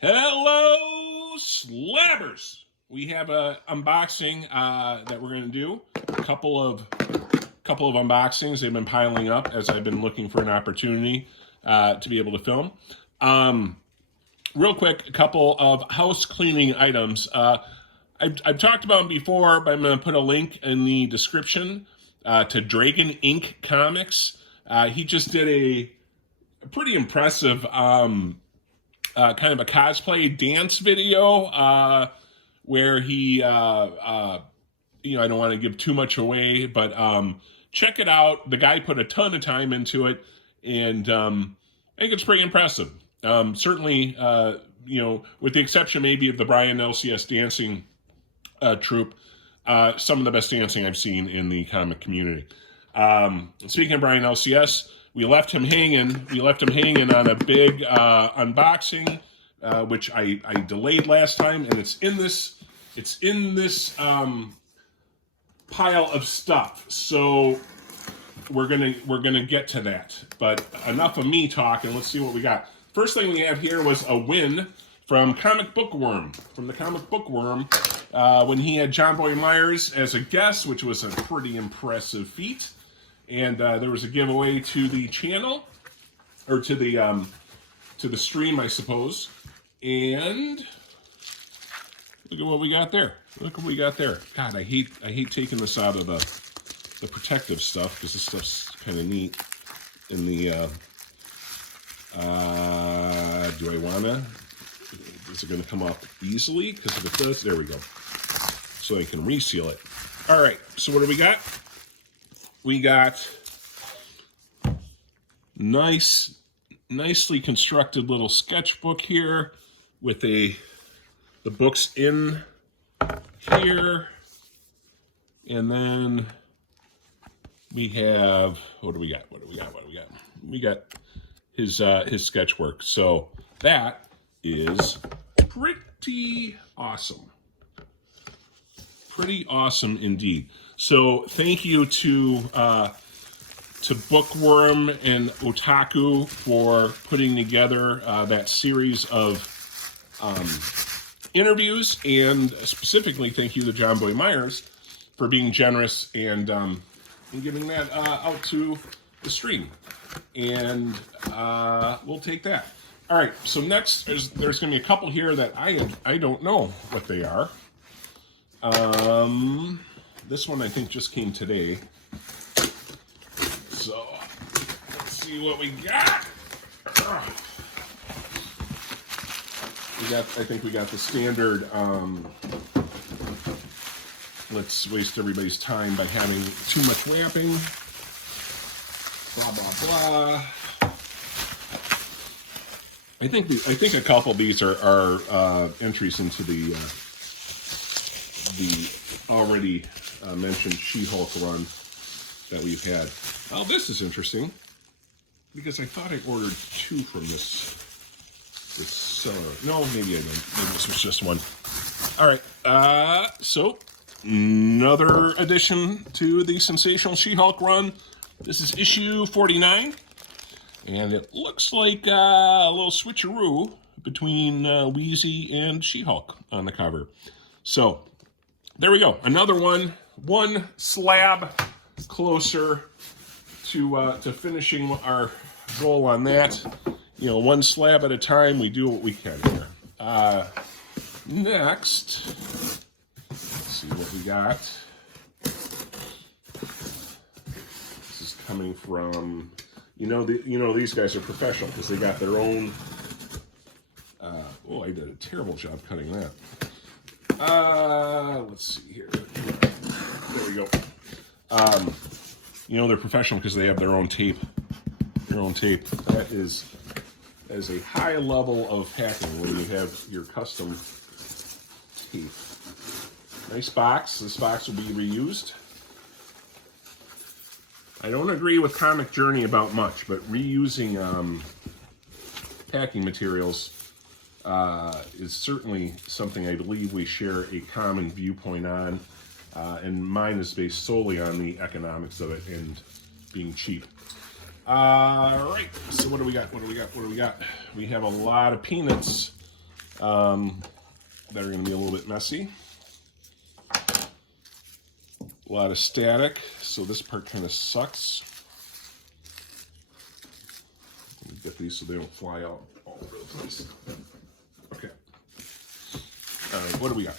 Hello, Slabbers! We have a unboxing that we're going to do. A couple of unboxings. They've been piling up as I've been looking for an opportunity to be able to film. Real quick, a couple of house cleaning items. I've talked about them before, but I'm going to put a link in the description to Dragon Ink Comics. He just did a pretty impressive kind of a cosplay dance video where he, I don't want to give too much away, but check it out. The guy put a ton of time into it, and I think it's pretty impressive. Certainly, with the exception maybe of the Brian LCS dancing troupe, some of the best dancing I've seen in the comic community. Speaking of Brian LCS, we left him hanging. We left him hanging on a big unboxing, which I delayed last time, and it's in this pile of stuff. So we're gonna get to that. But enough of me talking. Let's see what we got. First thing we have here was a win from Comic Bookworm, when he had John Boy Myers as a guest, which was a pretty impressive feat. And there was a giveaway to the channel, or to the stream, I suppose. And look at what we got there. God, I hate taking this out of the protective stuff, because this stuff's kind of neat. In the do I wanna? Is it going to come off easily? Because if it does, there we go. So I can reseal it. All right. So what do we got? We got nicely constructed little sketchbook here with the books in here, and then we have what do we got? We got his sketchwork. So that is pretty awesome. Pretty awesome indeed. So thank you to Bookworm and Otaku for putting together that series of interviews, and specifically thank you to John Boy Myers for being generous and giving that out to the stream. And we'll take that. All right, so next there's going to be a couple here that I don't know what they are. This one I think just came today. So let's see what we got. I think we got the standard. Let's waste everybody's time by having too much wrapping. Blah blah blah. I think a couple of these are entries into the already mentioned She-Hulk run that we've had. Oh, this is interesting, because I thought I ordered two from this seller. No, maybe I didn't. Maybe this was just one. All right. So another addition to the sensational She-Hulk run. This is issue 49. And it looks like a little switcheroo between Wheezy and She-Hulk on the cover. So there we go. Another one slab closer to finishing our goal on that. One slab at a time. We do what we can here. Next, let's see what we got. This is coming from. These guys are professional because they got their own. I did a terrible job cutting that. Let's see here. There we go. They're professional because they have their own tape. That is a high level of packing when you have your custom tape. Nice box. This box will be reused. I don't agree with Comic Journey about much, but reusing packing materials is certainly something I believe we share a common viewpoint on, and mine is based solely on the economics of it and being cheap. All right, so what do we got? We have a lot of peanuts that are going to be a little bit messy. A lot of static, so this part kind of sucks. Let me get these so they don't fly out all over the place. Okay. All right, what do we got?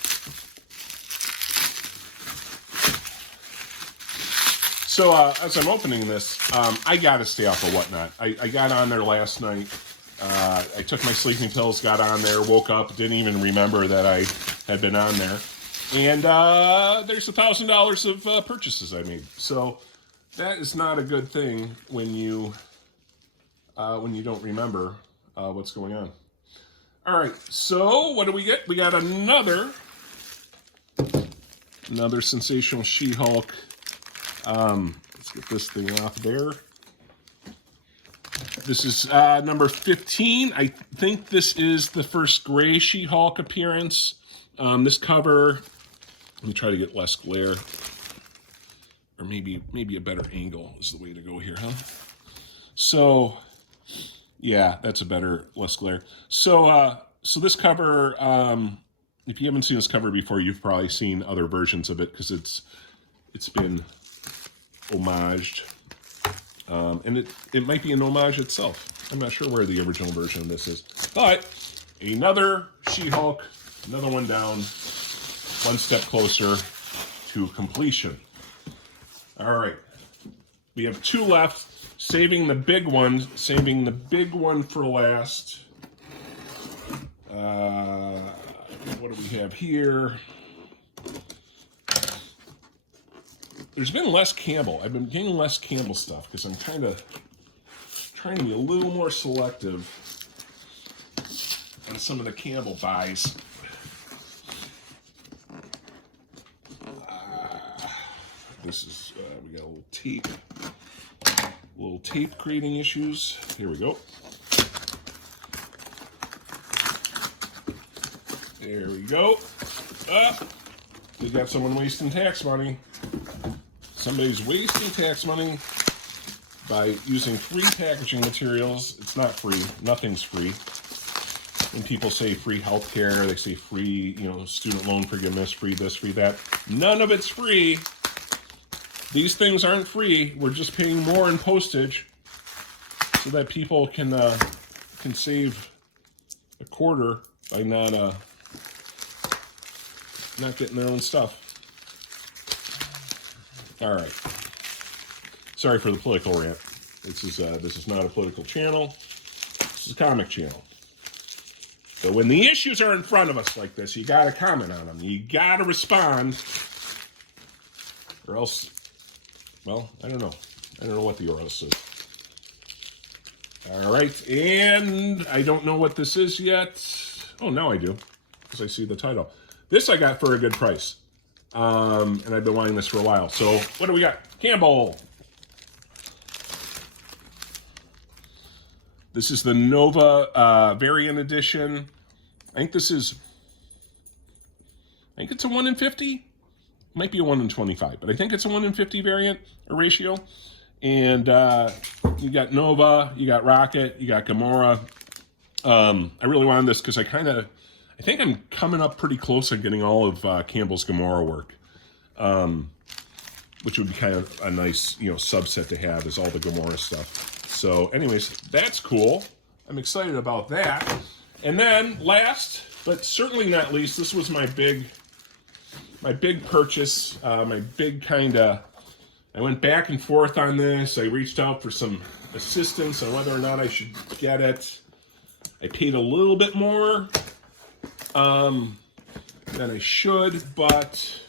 So as I'm opening this, I got to stay off of Whatnot. I got on there last night. I took my sleeping pills, got on there, woke up, didn't even remember that I had been on there. And there's $1,000 of purchases I made. So that is not a good thing when you don't remember what's going on. All right, so what do we get? We got another Sensational She-Hulk. Let's get this thing off there. This is number 15. I think this is the first gray She-Hulk appearance. This cover, let me try to get less glare. Or maybe a better angle is the way to go here, huh? So, yeah, that's a better, less glare. So, so this cover, if you haven't seen this cover before, you've probably seen other versions of it because it's been homaged. And it might be an homage itself. I'm not sure where the original version of this is. But another She-Hulk, another one down, one step closer to completion. All right. We have two left, saving the big one for last. What do we have here? There's been less Campbell. I've been getting less Campbell stuff because I'm kind of trying to be a little more selective on some of the Campbell buys. This is, we got a little tape creating issues. Here we go. There we go. We got someone wasting tax money. Somebody's wasting tax money by using free packaging materials. It's not free. Nothing's free. When people say free healthcare, they say free, student loan forgiveness, free this, free that. None of it's free. These things aren't free. We're just paying more in postage so that people can save a quarter by not getting their own stuff. All right. Sorry for the political rant. This is not a political channel. This is a comic channel. So when the issues are in front of us like this, you got to comment on them. You got to respond, or else, well, I don't know. I don't know what the or else is. All right, and I don't know what this is yet. Oh, now I do, because I see the title. This I got for a good price. And I've been wanting this for a while. So what do we got? Campbell. This is the Nova variant edition. I think it's a 1 in 50. Might be a 1 in 25, but I think it's a 1 in 50 variant or ratio. And you got Nova, you got Rocket, you got Gamora. I really wanted this because I think I'm coming up pretty close on getting all of Campbell's Gamora work, which would be kind of a nice, subset to have is all the Gamora stuff. So anyways, that's cool. I'm excited about that. And then last, but certainly not least, this was my big purchase, my big I went back and forth on this. I reached out for some assistance on whether or not I should get it. I paid a little bit more than I should, but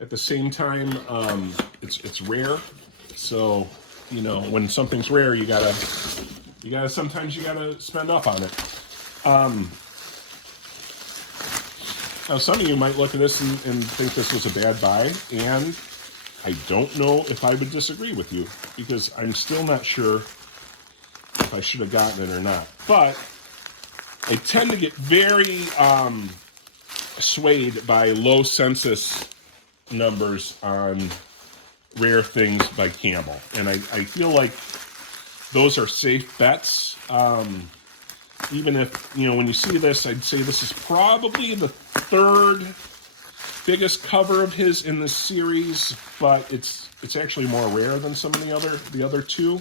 at the same time, it's rare. So, when something's rare, sometimes you gotta spend up on it. Now some of you might look at this and think this was a bad buy, and I don't know if I would disagree with you, because I'm still not sure if I should have gotten it or not. But I tend to get very swayed by low census numbers on rare things by Campbell. And I feel like those are safe bets. even if, you know, when you see this, I'd say this is probably the third biggest cover of his in this series, but it's actually more rare than some of the other two.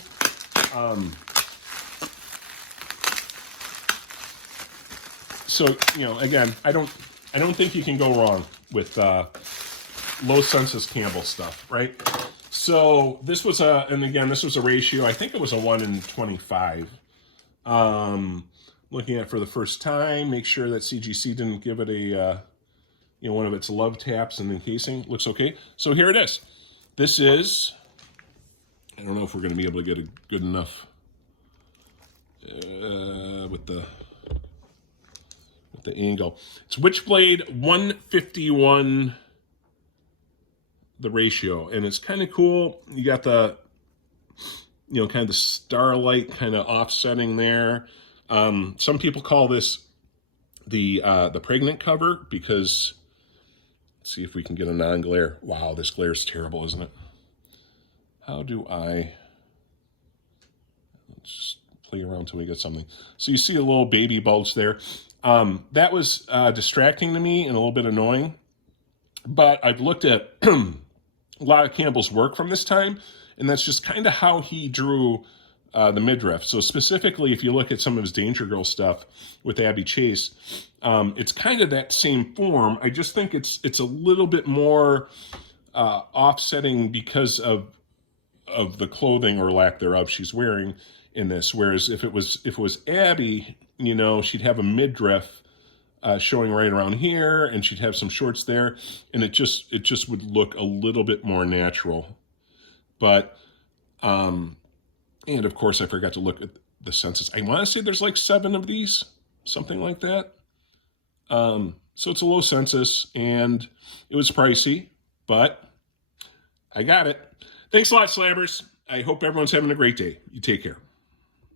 So, you know, again, I don't think you can go wrong with low census Campbell stuff, right? So this was and again, this was a ratio. I think it was a 1 in 25. Looking at it for the first time, make sure that CGC didn't give it a, you know, one of its love taps and encasing. Looks okay. So here it is. This is, I don't know if we're going to be able to get a good enough with the angle. It's Witchblade 151, the ratio, and it's kind of cool. You got the, you know, kind of the starlight kind of offsetting there. Some people call this the pregnant cover because, let's see if we can get a non-glare. Wow, this glare is terrible, isn't it? How do I, let's just play around till we get something. So you see a little baby bulge there. That was distracting to me and a little bit annoying, but I've looked at a lot of Campbell's work from this time, and that's just kind of how he drew the midriff. So specifically, if you look at some of his Danger Girl stuff with Abby Chase, it's kind of that same form. I just think it's a little bit more offsetting because of the clothing or lack thereof she's wearing in this. Whereas if it was Abby, you know, she'd have a midriff showing right around here, and she'd have some shorts there, and it just would look a little bit more natural. But and of course, I forgot to look at the census. I want to say there's like 7 of these, something like that. So it's a low census, and it was pricey, but I got it. Thanks a lot, Slabbers. I hope everyone's having a great day. You take care.